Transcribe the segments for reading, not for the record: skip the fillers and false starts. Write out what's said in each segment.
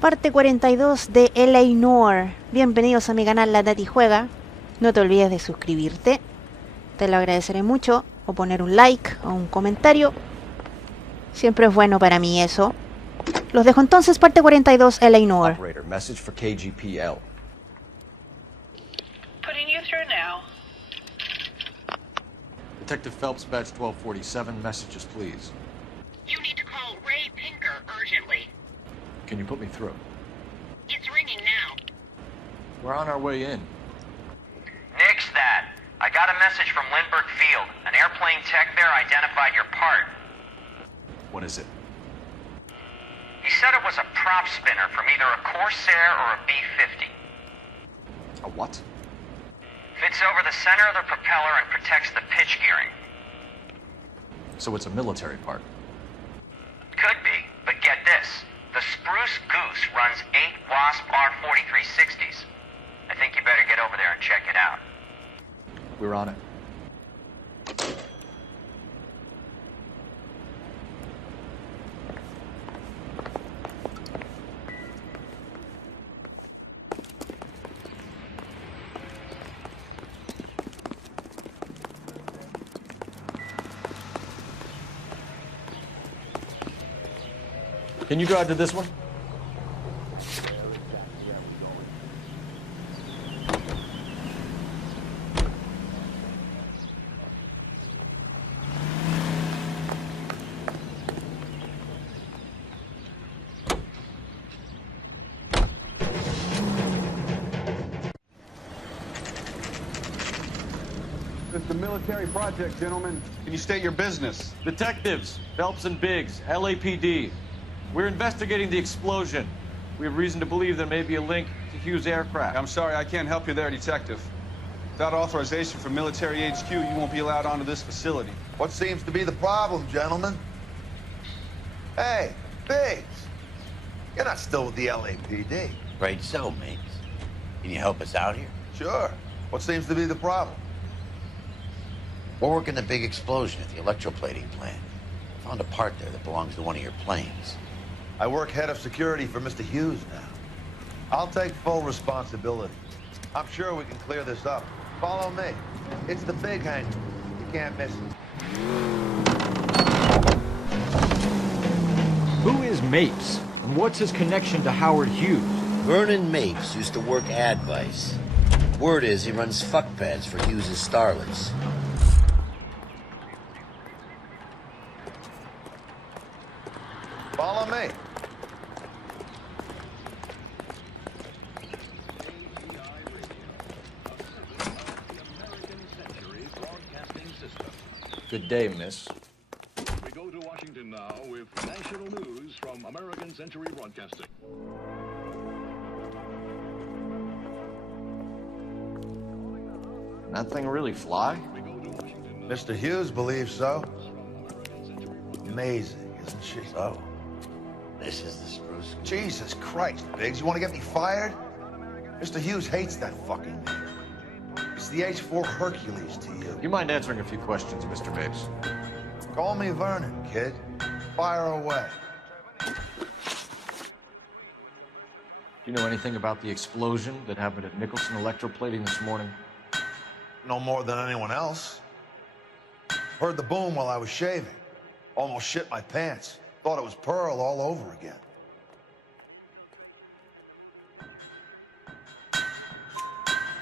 Parte 42 de Noire. Bienvenidos a mi canal La Tati Juega. No te olvides de suscribirte, te lo agradeceré mucho, o poner un like o un comentario. Siempre es bueno para mí eso. Los dejo entonces, parte 42, Noire. Operator, message for KGPL. Putting you through now. Detective Phelps, badge 1247, messages please. You need to call Ray Pinker urgently. Can you put me through? It's ringing now. We're on our way in. Nix that. I got a message from Lindbergh Field. An airplane tech there identified your part. What is it? He said it was a prop spinner from either a Corsair or a B-50. A what? Fits over the center of the propeller and protects the pitch gearing. So it's a military part. Could be, but get this. The Spruce Goose runs 8 Wasp R-4360s. I think you better get over there and check it out. We're on it. Can you drive to this one? It's a military project, gentlemen. Can you state your business? Detectives, Phelps and Biggs, LAPD. We're investigating the explosion. We have reason to believe there may be a link to Hughes' aircraft. I'm sorry, I can't help you there, Detective. Without authorization from military HQ, you won't be allowed onto this facility. What seems to be the problem, gentlemen? Hey, Biggs. You're not still with the LAPD. Right so, mates. Can you help us out here? Sure. What seems to be the problem? We're working the big explosion at the electroplating plant. Found a part there that belongs to one of your planes. I work head of security for Mr. Hughes now. I'll take full responsibility. I'm sure we can clear this up. Follow me. It's the big hangar. You can't miss it. Who is Mapes, and what's his connection to Howard Hughes? Vernon Mapes used to work Advice. Word is he runs fuck pads for Hughes' starlets. Follow me. Good day, miss. We go to Washington now with national news from American Century Broadcasting. That thing really fly? Mr. Hughes believes so. Amazing, isn't she? So, this is the Spruce Goose. Jesus Christ, Biggs, you want to get me fired? Mr. Hughes hates that fucking name. It's the H-4 Hercules to you. You mind answering a few questions, Mr. Mapes? Call me Vernon, kid. Fire away. Do you know anything about the explosion that happened at Nicholson Electroplating this morning? No more than anyone else. Heard the boom while I was shaving. Almost shit my pants. Thought it was Pearl all over again.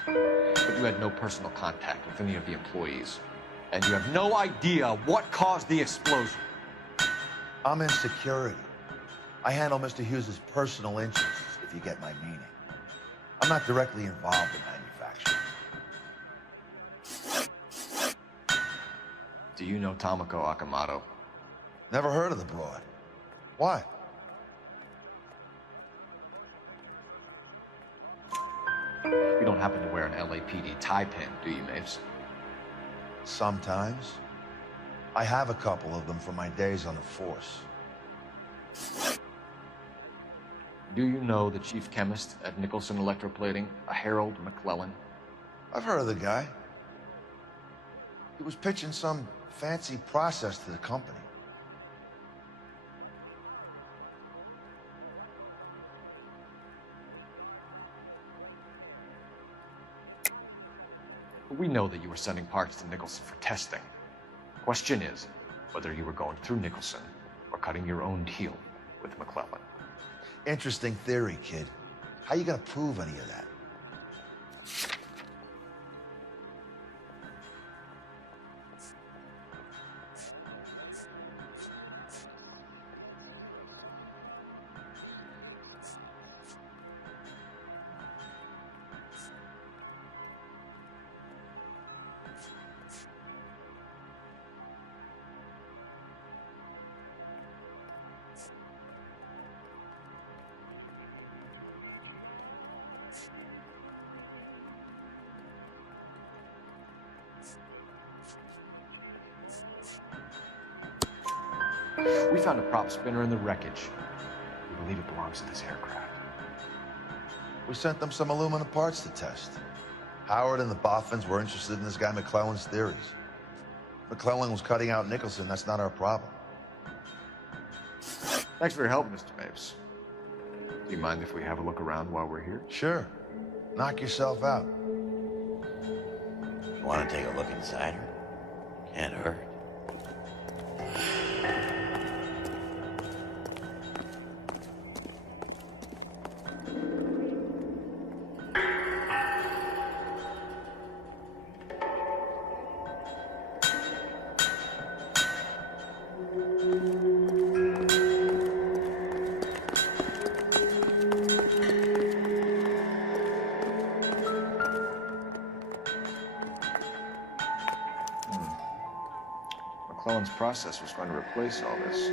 But you had no personal contact with any of the employees. And you have no idea what caused the explosion. I'm in security. I handle Mr. Hughes' personal interests, if you get my meaning. I'm not directly involved in manufacturing. Do you know Tomoko Akamoto? Never heard of the broad. Why? You don't happen to wear an LAPD tie pin, do you, Mapes? Sometimes. I have a couple of them from my days on the force. Do you know the chief chemist at Nicholson Electroplating, a Harold McClellan? I've heard of the guy. He was pitching some fancy process to the company. We know that you were sending parts to Nicholson for testing. The question is whether you were going through Nicholson or cutting your own deal with McClellan. Interesting theory, kid. How you gonna prove any of that? We found a prop spinner in the wreckage. We believe it belongs to this aircraft. We sent them some aluminum parts to test. Howard and the Boffins were interested in this guy McClellan's theories. McClellan was cutting out Nicholson. That's not our problem. Thanks for your help, Mr. Mapes. Do you mind if we have a look around while we're here? Sure. Knock yourself out. You want to take a look inside her? Can't hurt. McClellan's process was going to replace all this.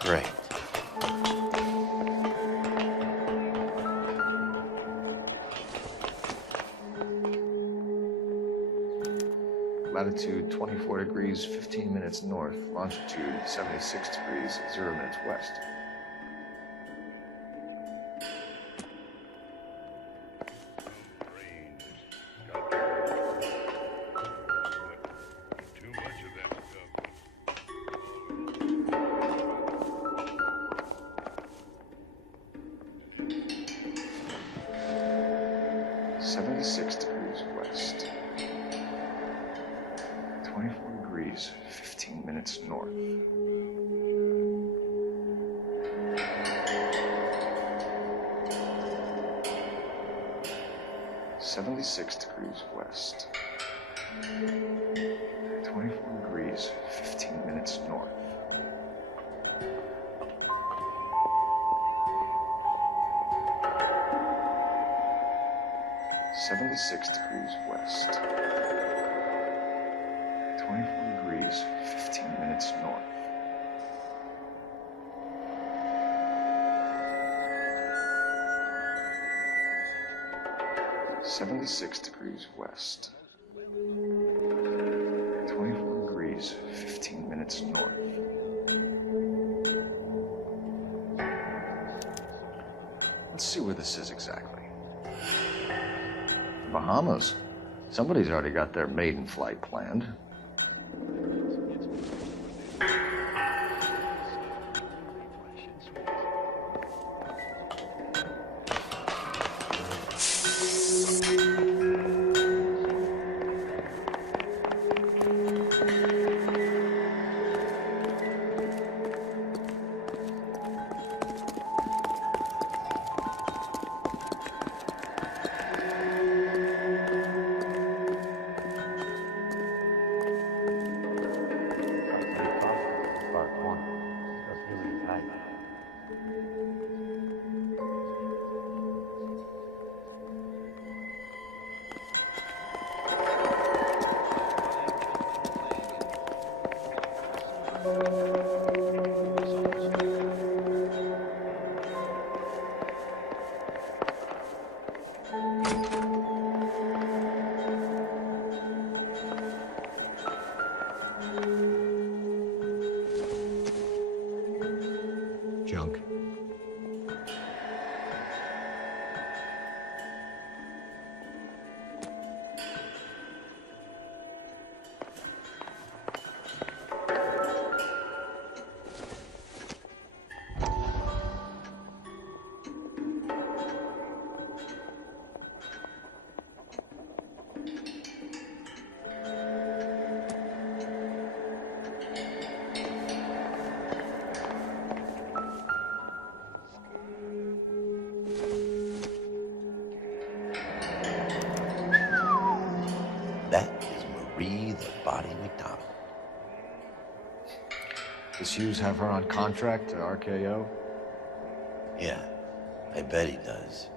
Great. Latitude 24 degrees, 15 minutes north. Longitude 76 degrees, 0 minutes west. Too much of that stuff. 76 degrees west. 24 degrees, 15 minutes north. "76 degrees west. 24 degrees, 15 minutes north. "76 degrees west. 24 degrees, 15 minutes north. "76 degrees west. 24 degrees, 15 minutes north. Let's see where this is exactly. The Bahamas. Somebody's already got their maiden flight planned. body McDonald. Does Hughes have her on contract to RKO? Yeah, I bet he does.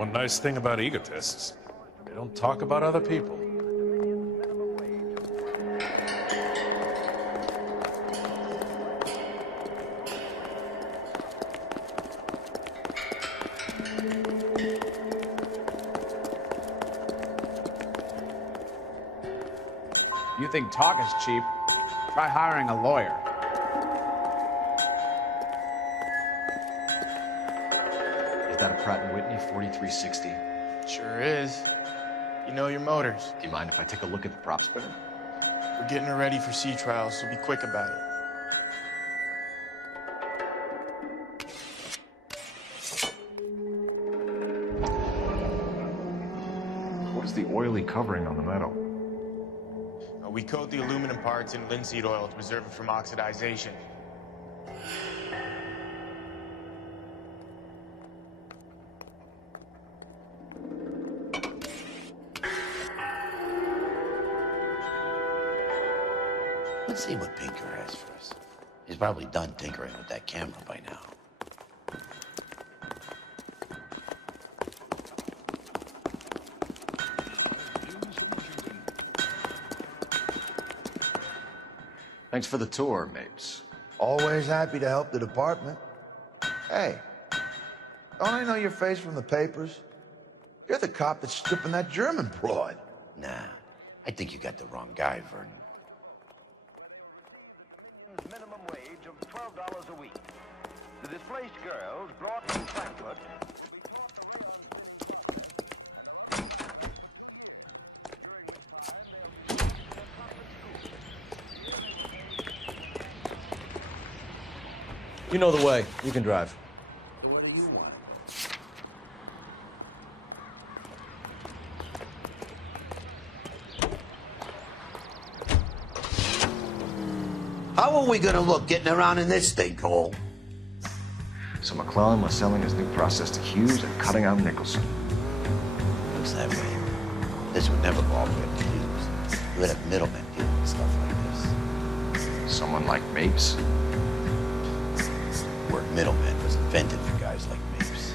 One nice thing about egotists, they don't talk about other people. You think talk is cheap? Try hiring a lawyer. Is that a Pratt & Whitney 4360? Sure is. You know your motors. Do you mind if I take a look at the prop spinner? We're getting her ready for sea trials, so be quick about it. What is the oily covering on the metal? We coat the aluminum parts in linseed oil to preserve it from oxidization. Let's see what Pinker has for us. He's probably done tinkering with that camera by now. Thanks for the tour, Mapes. Always happy to help the department. Hey, don't I know your face from the papers? You're the cop that's stripping that German broad. Nah, I think you got the wrong guy, Vernon. Minimum wage of $12 a week. The displaced girls brought from Frankfurt. You know the way. You can drive. How are we gonna look getting around in this thing, Cole? So McClellan was selling his new process to Hughes and cutting out Nicholson. Looks that way. This would never go all the way up to Hughes. You would have middlemen dealing with stuff like this. Someone like Mapes? The word middleman was invented for guys like Mapes.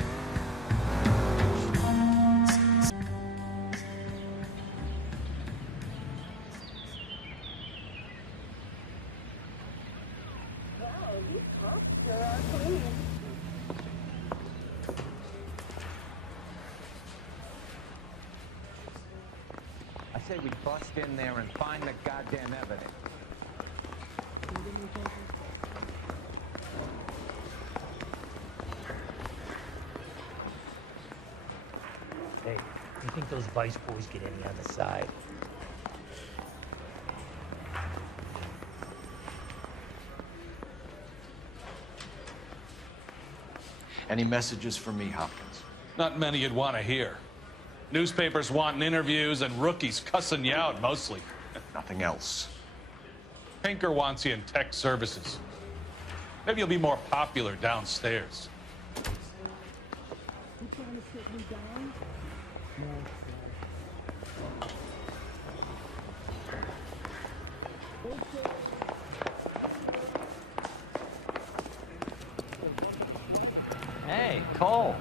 I say we bust in there and find the goddamn evidence. Hey, you think those Vice boys get any on the side? Any messages for me, Hopkins? Not many you'd want to hear. Newspapers wanting interviews and rookies cussing you out, mostly. Nothing else. Pinker wants you in tech services. Maybe you'll be more popular downstairs. Hey, Cole.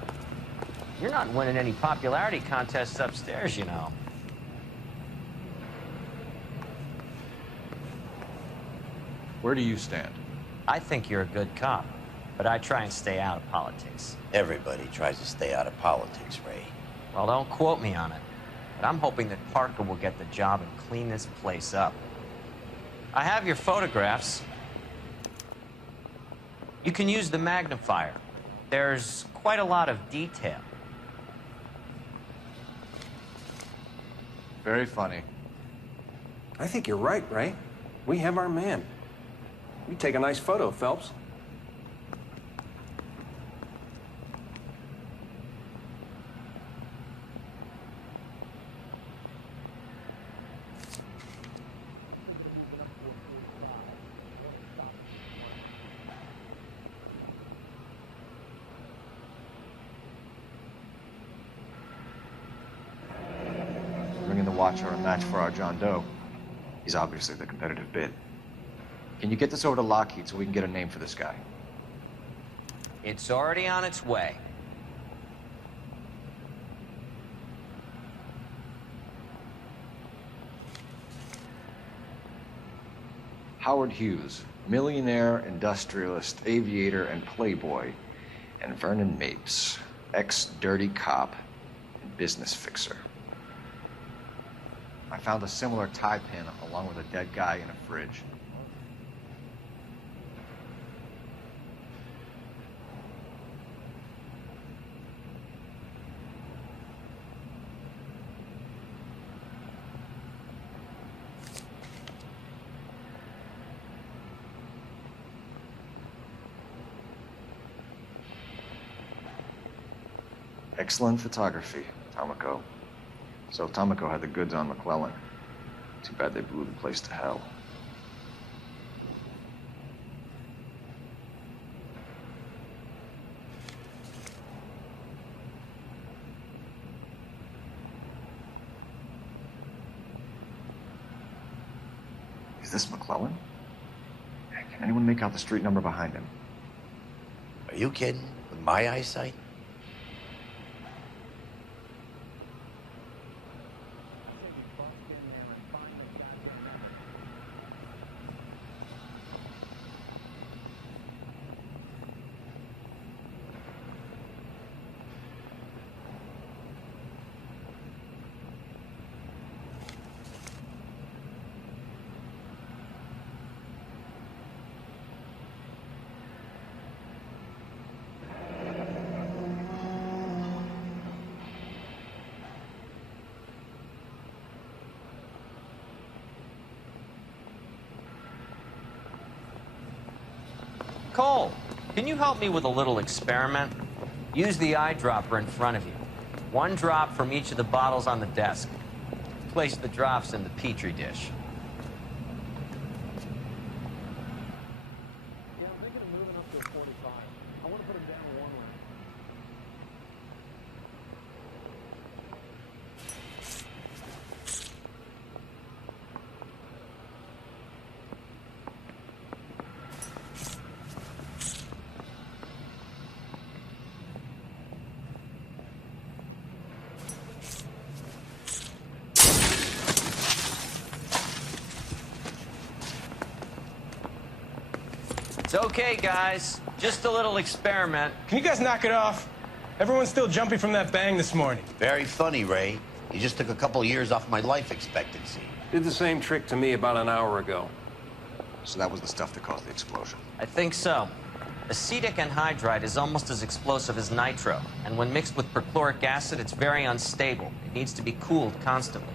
You're not winning any popularity contests upstairs, you know. Where do you stand? I think you're a good cop, but I try and stay out of politics. Everybody tries to stay out of politics, Ray. Well, don't quote me on it, but I'm hoping that Parker will get the job and clean this place up. I have your photographs. You can use the magnifier. There's quite a lot of detail. Very funny. I think you're right, Ray. We have our man. You take a nice photo, Phelps. Bringing the Watcher a match for our John Doe. He's obviously the competitive bid. Can you get this over to Lockheed so we can get a name for this guy? It's already on its way. Howard Hughes, millionaire, industrialist, aviator, and playboy. And Vernon Mapes, ex-dirty cop and business fixer. I found a similar tie pin along with a dead guy in a fridge. Excellent photography, Tomoko. So Tomoko had the goods on McClellan. Too bad they blew the place to hell. Is this McClellan? Can anyone make out the street number behind him? Are you kidding? With my eyesight? Cole, can you help me with a little experiment? Use the eyedropper in front of you. One drop from each of the bottles on the desk. Place the drops in the Petri dish. Yeah, I'm thinking of moving up to a 45. I want to put him down one way. It's okay, guys. Just a little experiment. Can you guys knock it off? Everyone's still jumping from that bang this morning. Very funny, Ray. You just took a couple years off my life expectancy. Did the same trick to me about an hour ago. So that was the stuff that caused the explosion. I think so. Acetic anhydride is almost as explosive as nitro, and when mixed with perchloric acid, it's very unstable. It needs to be cooled constantly.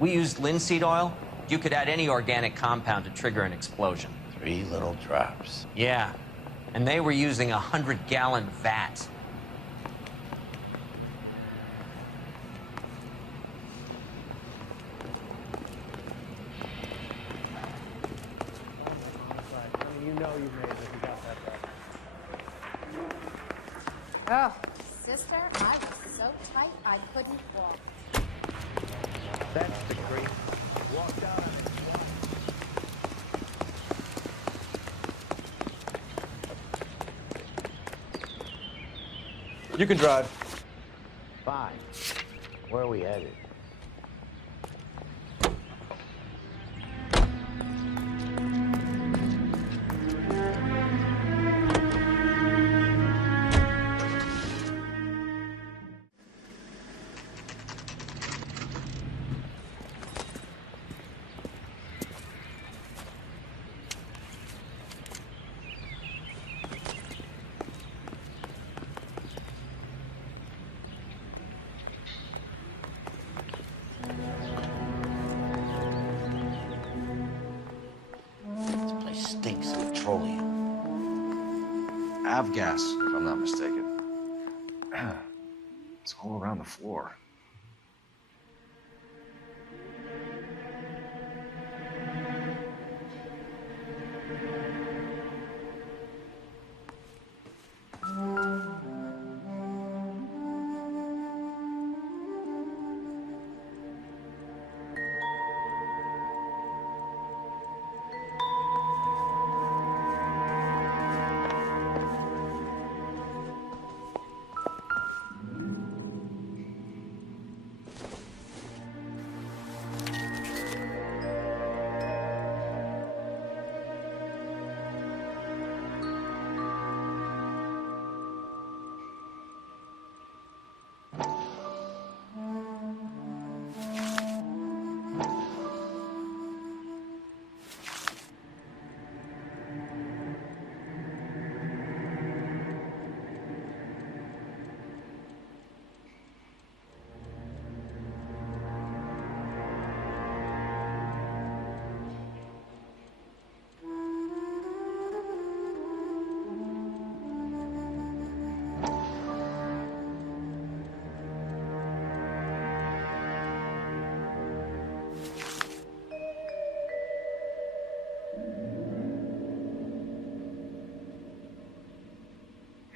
We used linseed oil. You could add any organic compound to trigger an explosion. 3 little drops. Yeah, and they were using a 100-gallon vat. You know you made it. You got that back. Oh, sister, I was so tight I couldn't walk. That's the creep. Walked out on it. You can drive. Fine. Where are we headed? Stinks of petroleum. Avgas, if I'm not mistaken. It's all around the floor.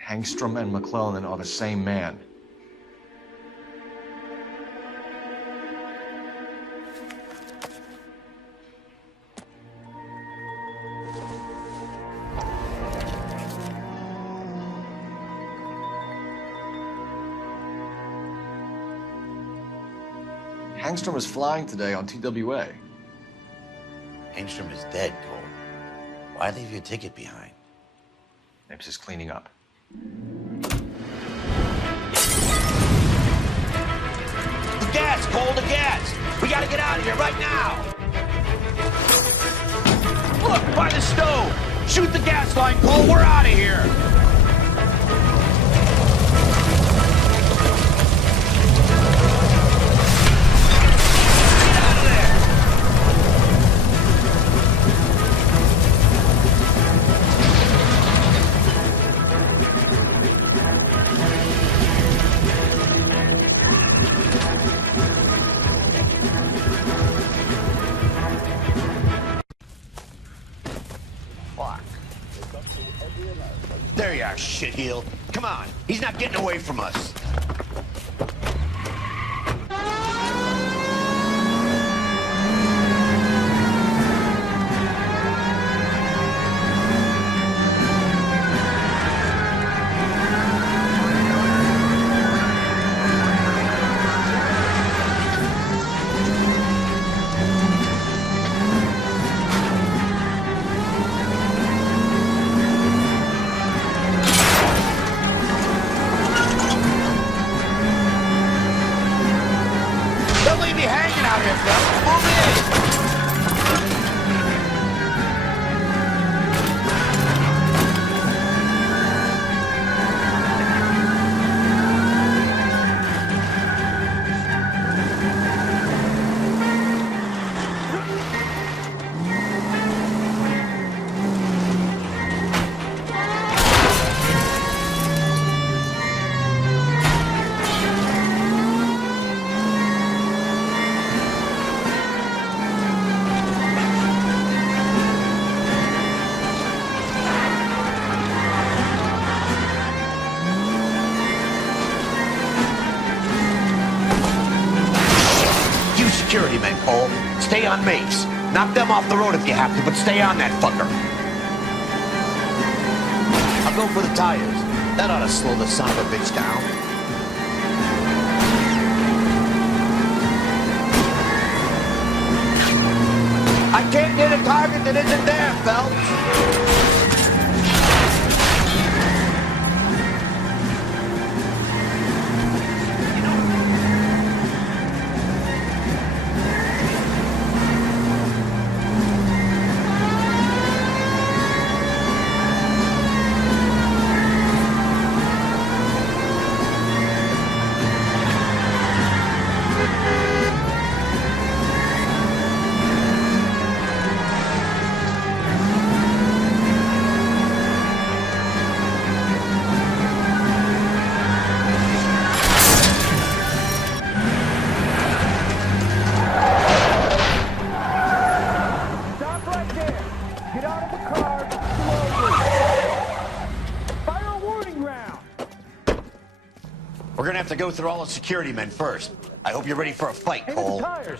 Hangstrom and McClellan are the same man. Hangstrom was flying today on TWA. Hangstrom is dead, Cole. Why leave your ticket behind? Mapes is cleaning up. The gas, Cole, the gas! We gotta get out of here right now! Look, by the stove! Shoot the gas line, Cole, we're out of here! There you are, shitheel. Come on, he's not getting away from us. Security men, Cole. Stay on Mapes. Knock them off the road if you have to, but stay on that fucker. I'll go for the tires. That ought to slow the son of a bitch down. I can't get a target that isn't there, Phelps. We're gonna have to go through all the security men first. I hope you're ready for a fight, Cole. Tires.